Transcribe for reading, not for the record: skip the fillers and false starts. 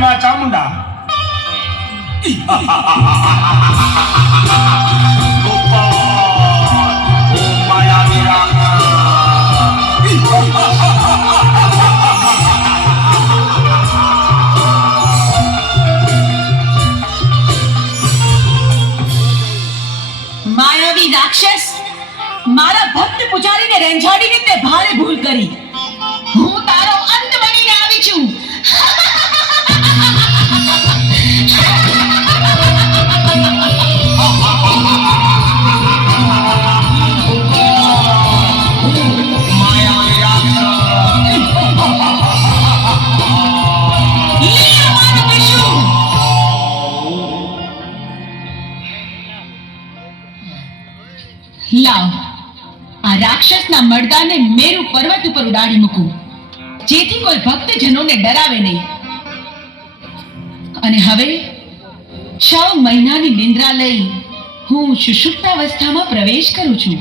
માં ચામુંડા માયાવી રાક્ષસ મારા ભક્ત પૂજારીને રેંજાડીને તે ભારે ભૂલ કરી. હું તારો અંત બનીને આવી છું. લાવ આ રાક્ષસના મર્દાને મેરુ પર્વત ઉપર ઉડાડી મૂકું, જેથી કોઈ ભક્તજનોને ડરાવે નહીં. અને હવે 6 મહિનાની નિંદ્રા લઈ હું સુષુપ્તાવસ્થામાં પ્રવેશ કરું છું.